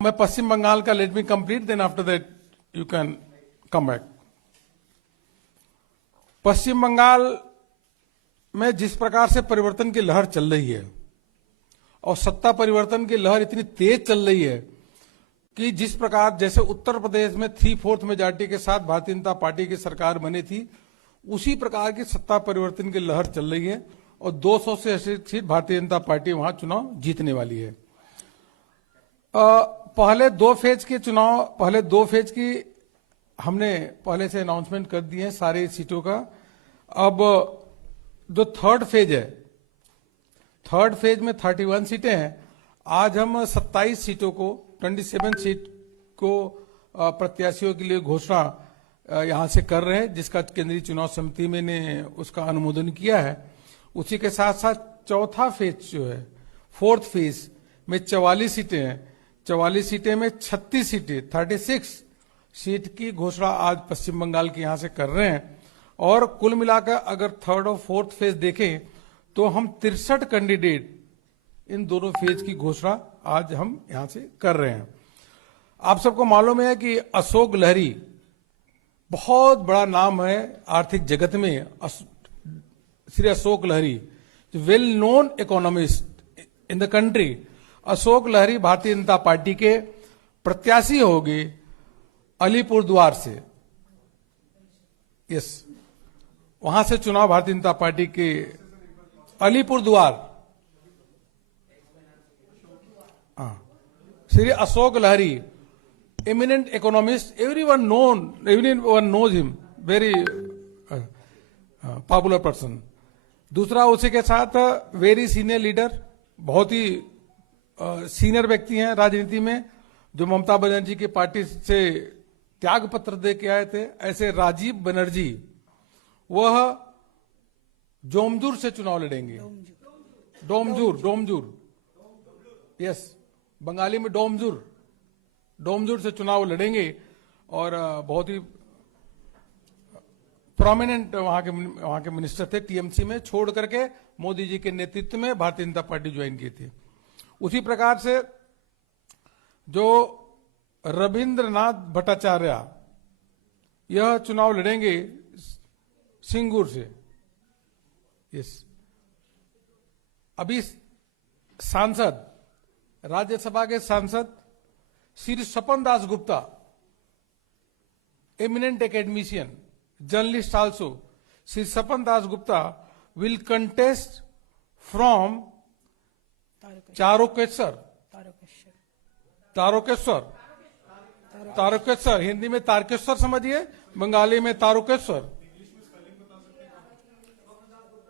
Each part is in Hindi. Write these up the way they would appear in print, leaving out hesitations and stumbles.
मैं पश्चिम बंगाल का let me complete, then after that you can come back. Paschim Bangal में जिस प्रकार से परिवर्तन की लहर चल रही है और सत्ता परिवर्तन की लहर इतनी तेज चल रही है कि जिस प्रकार जैसे उत्तर प्रदेश में 3/4 मेजॉरिटी के साथ भारतीय जनता पार्टी की सरकार बनी थी, उसी प्रकार की सत्ता परिवर्तन की लहर चल रही है और 200 से अधिक सीट भारतीय जनता पार्टी वहां चुनाव जीतने वाली है। पहले दो फेज की हमने पहले से अनाउंसमेंट कर दी है सारी सीटों का। अब जो थर्ड फेज में 31 सीटें हैं, आज हम 27 सीटों को 27 सीट को प्रत्याशियों के लिए घोषणा यहां से कर रहे हैं, जिसका केंद्रीय चुनाव समिति में ने उसका अनुमोदन किया है। उसी के साथ साथ चौथा फेज जो है, फोर्थ फेज में 44 सीटें हैं। 44 सीटें में 36 सीटें 36 सीट की घोषणा आज पश्चिम बंगाल के यहां से कर रहे हैं। और कुल मिलाकर अगर थर्ड और फोर्थ फेज देखें तो हम 63 कैंडिडेट इन दोनों फेज की घोषणा आज हम यहां से कर रहे हैं। आप सबको मालूम है कि अशोक लहरी बहुत बड़ा नाम है आर्थिक जगत में। Shri Ashok Lahiri, well known economist in the country, Ashok Lahiri Bharatiya Janata Party के प्रत्याशी होंगे अलीपुरद्वार से। यस, वहां से चुनाव भारतीय जनता पार्टी के Alipurduar. Shri Ashok Lahiri, eminent economist, everyone knows him, very popular person. दूसरा, उसी के साथ वेरी सीनियर लीडर, बहुत ही सीनियर व्यक्ति हैं राजनीति में, जो ममता बनर्जी की पार्टी से त्याग पत्र दे के आए थे, ऐसे राजीव बनर्जी, वह जोमजूर से चुनाव लड़ेंगे। डोमजूर, यस, बंगाली में डोमजूर से चुनाव लड़ेंगे। और बहुत ही प्रोमिनेंट वहां के मिनिस्टर थे, टीएमसी में छोड़ करके मोदी जी के नेतृत्व में भारतीय जनता पार्टी ज्वाइन की थी। उसी प्रकार से जो रविंद्रनाथ भट्टाचार्य, यह चुनाव लड़ेंगे सिंगूर से। यस, अभी सांसद, राज्यसभा के सांसद Shri Sapan Dasgupta, eminent academician, journalist also, Shri Sapan Dasgupta will contest from Tarakeswar, Hindi में तारकेश्वर समझिए, बंगाली में तारकेश्वर,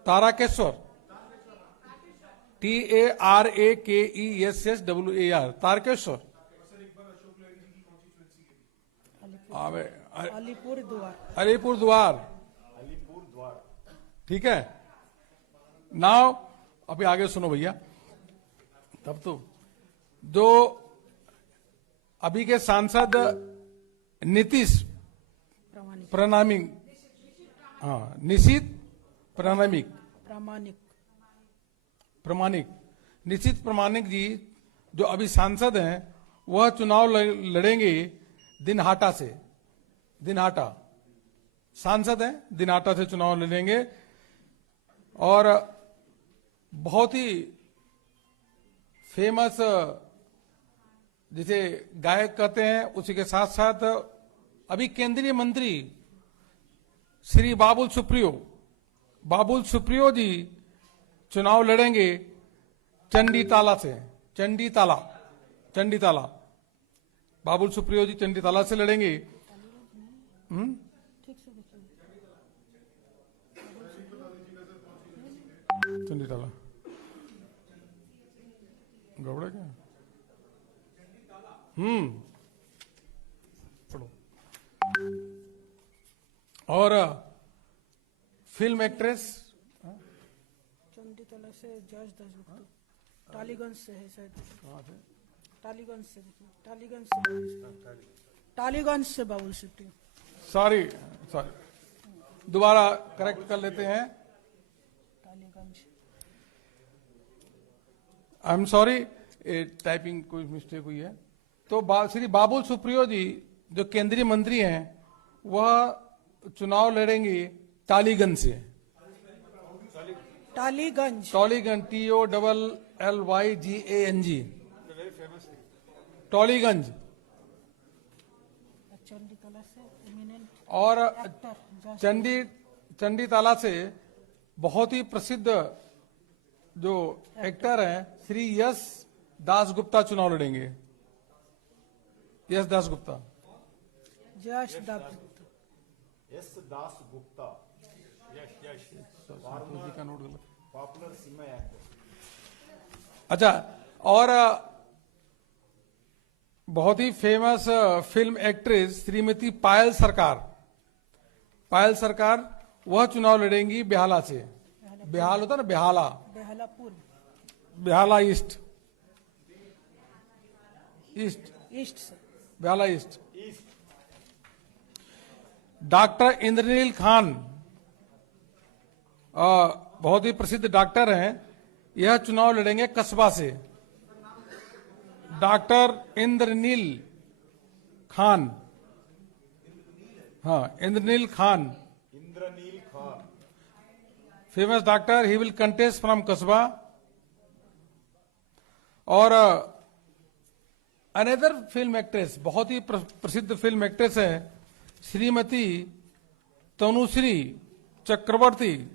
TARAKESSWAR, तारकेश्वर। अलीपुरद्वार, ठीक है। नाउ अभी आगे सुनो भैया। तब तो जो अभी के सांसद नीतीश निशित प्रामाणिक जी, जो अभी सांसद हैं, वह चुनाव लड़ेंगे दिनहाटा से। दिनहाटा सांसद हैं, दिनहाटा से चुनाव लड़ेंगे। और बहुत ही फेमस, जिसे गायक कहते हैं, उसी के साथ साथ अभी केंद्रीय मंत्री श्री बाबुल सुप्रियो जी चुनाव लड़ेंगे चंडीताला से। चंडीताला बाबुल सुप्रियो जी चंडीताला से लड़ेंगे। चंडीताला गौड़ा क्या? पढ़ो। और फिल्म एक्ट्रेस चंडीतला से जज दासगुप्ता, टालीगंज से है शायद। टालीगंज से बाबुल सुप्रियो। सॉरी, दोबारा करेक्ट कर लेते हैं। आई एम सॉरी, टाइपिंग कोई मिस्टेक हुई है। तो श्री बाबुल सुप्रियो जी जो केंद्रीय मंत्री हैं वह चुनाव लड़ेंगे टालीगंज से। टालीगंज टॉलीगंज TOLLYGANG टॉलीगंज। चंडी कला से एमिनेंट और एक्टर चंडी ताला से बहुत ही प्रसिद्ध जो एक्टर हैं श्री यश दासगुप्ता चुनाव लड़ेंगे। यश दासगुप्ता जश दत्त एस दास गुप्ता का नोट गलत। Popular cinema actor. अच्छा, और बहुत ही फेमस फिल्म एक्ट्रेस श्रीमती पायल सरकार वह चुनाव लड़ेंगी बेहाला से। बेहाल होता ना, बेहाला, बेहलापुर बेहाला ईस्ट ईस्ट से बेहाला ईस्ट। डॉक्टर इंद्रनील खान बहुत ही प्रसिद्ध डॉक्टर हैं, यह चुनाव लड़ेंगे कस्बा से। डॉक्टर इंद्रनील खान, हाँ Indranil Khan, famous doctor, he will contest from Kasba. और अनदर फिल्म एक्ट्रेस, बहुत ही प्रसिद्ध फिल्म एक्ट्रेस है श्रीमती तनुश्री चक्रवर्ती,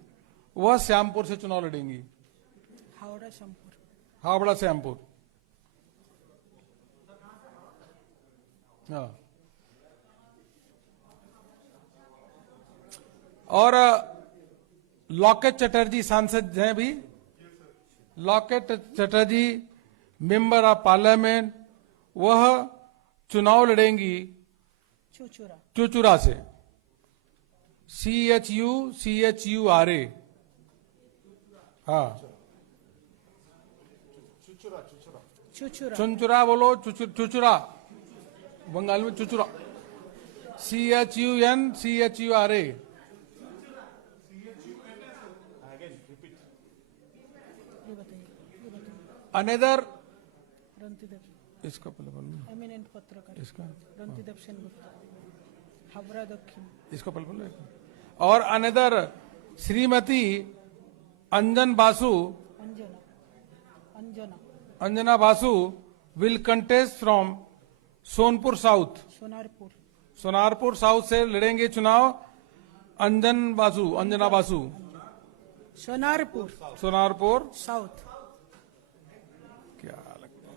वह श्यामपुर से चुनाव लड़ेंगी। हावड़ा श्यामपुर। हाँ। और लॉकेट चटर्जी सांसद हैं भी। Locket Chatterjee member of parliament, वह चुनाव लड़ेंगी चुचुरा से। CHURA। हाँ, चुनचुरा बोलो, चुचुरा बंगाल में चुचुरा। CHUNCHURA। अनदर इसका एमिनेंट पत्रकार इसका रंतिदेव सेनगुप्ता हावड़ा दक्षिण इसको पल और another Shrimati Anjana Basu will contest from Sonpur south. Sonarpur south से लड़ेंगे चुनाव अंजना बासु। सोनारपुर साउथ। क्या लगता है?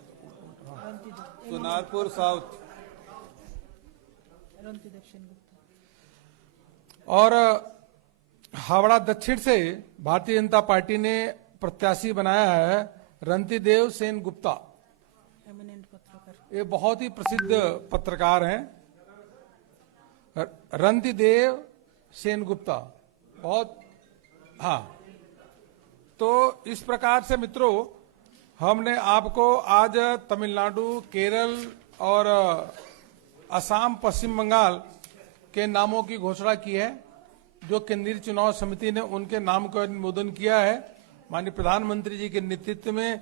सोनारपुर साउथ। रंतिदेव सेनगुप्ता। और हावड़ा दक्षिण से भारतीय जनता पार्टी ने प्रत्याशी बनाया है रंतिदेव सेन गुप्ता। एमिनेंट पत्रकार, ये बहुत ही प्रसिद्ध पत्रकार हैं रंतिदेव सेन गुप्ता, बहुत। हाँ, तो इस प्रकार से मित्रों हमने आपको आज तमिलनाडु, केरल और असम, पश्चिम बंगाल के नामों की घोषणा की है। जो केंद्रीय चुनाव समिति ने उनके नाम का अनुमोदन किया है। माननीय प्रधानमंत्री जी के नेतृत्व में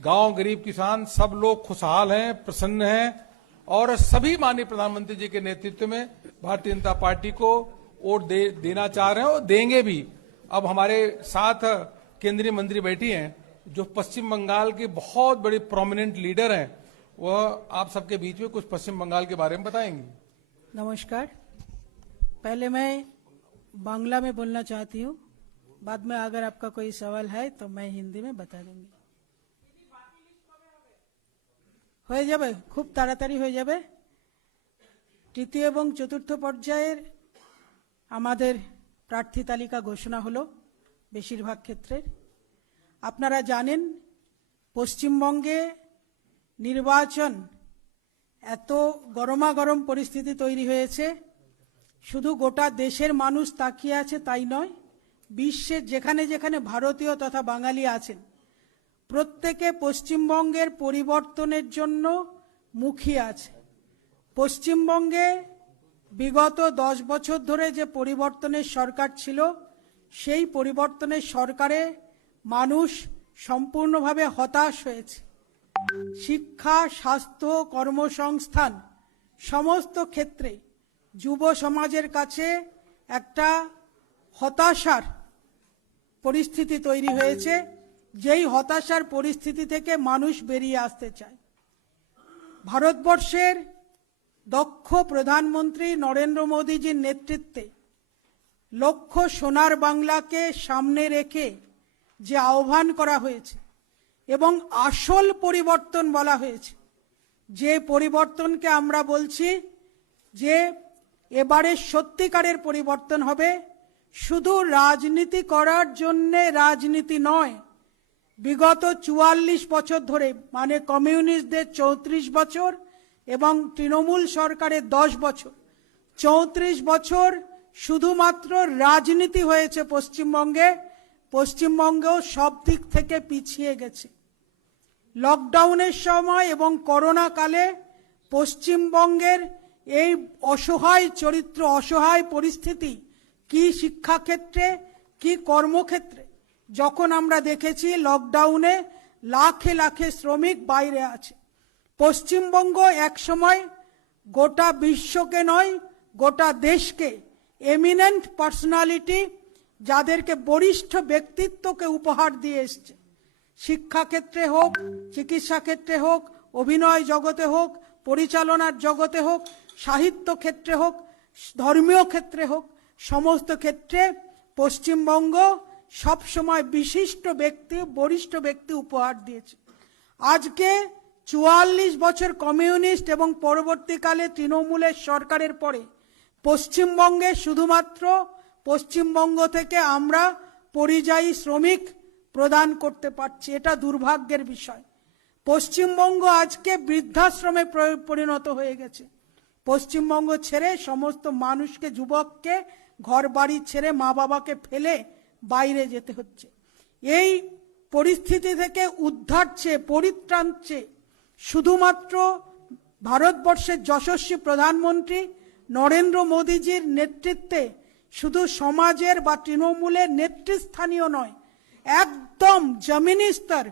गांव, गरीब, किसान सब लोग खुशहाल हैं, प्रसन्न हैं और सभी माननीय प्रधानमंत्री जी के नेतृत्व में भारतीय जनता पार्टी को वोट देना चाह रहे हैं और देंगे भी। अब हमारे साथ केंद्रीय मंत्री बैठी हैं जो पश्चिम बंगाल के बहुत बड़े प्रोमिनेंट लीडर हैं, वह आप सबके बीच में कुछ पश्चिम बंगाल के बारे में बताएंगे। नमस्कार। पहले मैं बांग्ला में बोलना चाहती हूँ, बाद में अगर आपका कोई सवाल है तो मैं हिंदी में बता दूंगी। হয়ে যাবে, খুব তাড়াতাড়ি হয়ে যাবে। তৃতীয় এবং চতুর্থ পর্যায়ের আমাদের প্রার্থী তালিকা ঘোষণা হলো বেশিরভাগ ক্ষেত্রে। আপনারা জানেন পশ্চিমবঙ্গে নির্বাচন এত গরমাগরম পরিস্থিতি তৈরি হয়েছে, শুধু গোটা দেশের মানুষ তাকিয়ে আছে তাই নয়, বিশ্বের যেখানে যেখানে ভারতীয় তথা বাঙালি আছেন প্রত্যেকে পশ্চিমবঙ্গের পরিবর্তনের জন্য মুখিয়ে আছে। পশ্চিমবঙ্গে বিগত 10 বছর ধরে যে পরিবর্তনের সরকার ছিল সেই পরিবর্তনের সরকারে মানুষ সম্পূর্ণভাবে হতাশ হয়েছে। শিক্ষা, স্বাস্থ্য, কর্মসংস্থান সমস্ত ক্ষেত্রে যুব সমাজের কাছে একটা হতাশার পরিস্থিতি তৈরি হয়েছে, যেই হতাশার পরিস্থিতি থেকে মানুষ বেরিয়ে আসতে চায়। ভারতবর্ষের দক্ষ প্রধানমন্ত্রী নরেন্দ্র মোদীজির নেতৃত্বে লক্ষ্য সোনার বাংলাকে সামনে রেখে যে আহ্বান করা হয়েছে এবং আসল পরিবর্তন বলা হয়েছে, যে পরিবর্তনকে আমরা বলছি যে এবারে সত্যিকারের পরিবর্তন হবে, শুধু রাজনীতি করার জন্যে রাজনীতি নয়। বিগত 44 বছর ধরে, মানে কমিউনিস্টদের 34 বছর এবং তৃণমূল সরকারের 10 বছর, 34 বছর শুধুমাত্র রাজনীতি হয়েছে পশ্চিমবঙ্গে। পশ্চিমবঙ্গেও সব দিক থেকে পিছিয়ে গেছে। লকডাউনের সময় এবং করোনা কালে পশ্চিমবঙ্গের এই অসহায় চরিত্র, অসহায় পরিস্থিতি, কি শিক্ষাক্ষেত্রে, কি কর্মক্ষেত্রে, যখন আমরা দেখেছি লকডাউনে লাখে লাখে শ্রমিক বাইরে আছে। পশ্চিমবঙ্গ একসময় গোটা বিশ্বকে নয়, গোটা দেশকে এমিনেন্ট পার্সোনালিটি, যাদেরকে বরিষ্ঠ ব্যক্তিত্বকে উপহার দিয়ে এসছে। শিক্ষাক্ষেত্রে হোক, চিকিৎসা ক্ষেত্রে হোক, অভিনয় জগতে হোক, পরিচালনার জগতে হোক, সাহিত্য ক্ষেত্রে হোক, ধর্মীয় ক্ষেত্রে হোক, সমস্ত ক্ষেত্রে পশ্চিমবঙ্গ সবসময় বিশিষ্ট ব্যক্তি, বরিষ্ঠ ব্যক্তি উপহার দিয়েছে। আজকে 44 বছর কমিউনিস্ট এবং পরবর্তীকালে তৃণমূলের সরকারের পরে পশ্চিমবঙ্গে শুধুমাত্র পশ্চিমবঙ্গ থেকে আমরা পরিযায়ী শ্রমিক প্রদান করতে পারছি। এটা দুর্ভাগ্যের বিষয়। পশ্চিমবঙ্গ আজকে বৃদ্ধাশ্রমে পরিণত হয়ে গেছে। পশ্চিমবঙ্গ ছেড়ে সমস্ত মানুষকে, যুবককে ঘর বাড়ি ছেড়ে, মা বাবাকে ফেলে বাইরে যেতে হচ্ছে। এই পরিস্থিতি থেকে উদ্ধার চেয়ে, পরিত্রাণ চেয়ে শুধুমাত্র ভারতবর্ষের যশস্বী প্রধানমন্ত্রী নরেন্দ্র মোদীজির নেতৃত্বে শুধু সমাজের বা তৃণমূলের নেতৃস্থানীয় নয়, একদম জমিনি স্তর,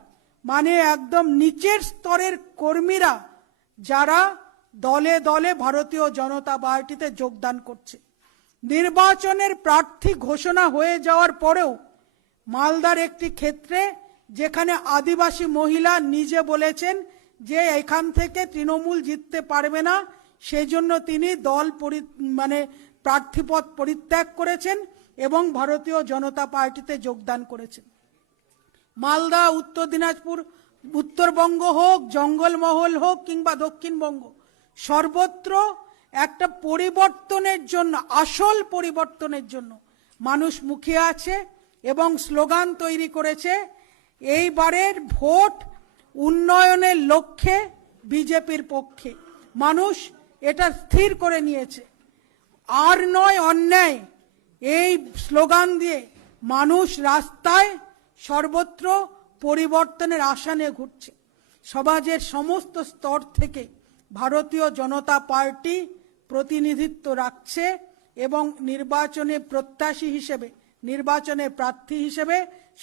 মানে একদম নিচের স্তরের কর্মীরা যারা দলে দলে ভারতীয় জনতা পার্টিতে যোগদান করছে। নির্বাচনের প্রার্থী ঘোষণা হয়ে যাওয়ার পরেও মালদার একটি ক্ষেত্রে, যেখানে আদিবাসী মহিলা নিজে বলেছেন যে এখান থেকে তৃণমূল জিততে পারবে না, সেই জন্য তিনি দল প্রার্থীপদ পরিত্যাগ করেছেন এবং ভারতীয় জনতা পার্টিতে যোগদান করেছেন। মালদা, উত্তর দিনাজপুর, উত্তরবঙ্গ হোক, জঙ্গলমহল হোক কিংবা দক্ষিণবঙ্গ, সর্বত্র একটা পরিবর্তনের জন্য, আসল পরিবর্তনের জন্য মানুষ মুখিয়ে আছে এবং স্লোগান তৈরি করেছে। এইবারের ভোট উন্নয়নের লক্ষ্যে বিজেপির পক্ষে। মানুষ এটা স্থির করে নিয়েছে। আর নয় অন্যায়, এই স্লোগান দিয়ে মানুষ রাস্তায় সর্বত্র পরিবর্তনের আশা নিয়ে ঘুরছে। সমাজের সমস্ত স্তর থেকে ভারতীয় জনতা পার্টি প্রতিনিধিত্ব রাখছে এবং নির্বাচনে প্রত্যাশী হিসেবে, নির্বাচনে প্রার্থী হিসেবে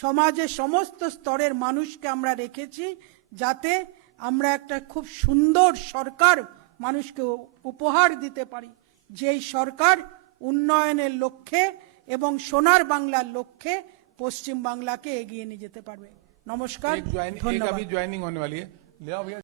সমাজের সমস্ত স্তরের মানুষকে আমরা রেখেছি, যাতে আমরা একটা খুব সুন্দর সরকার মানুষকে উপহার দিতে পারি, যেই সরকার উন্নয়নের লক্ষ্যে এবং সোনার বাংলার লক্ষ্যে পশ্চিম বাংলাকে এগিয়ে নিয়ে যেতে পারবে। নমস্কার, एक ধন্যবাদ। अभी ज्वाइनिंग होने वाली है। ले आओ भैया।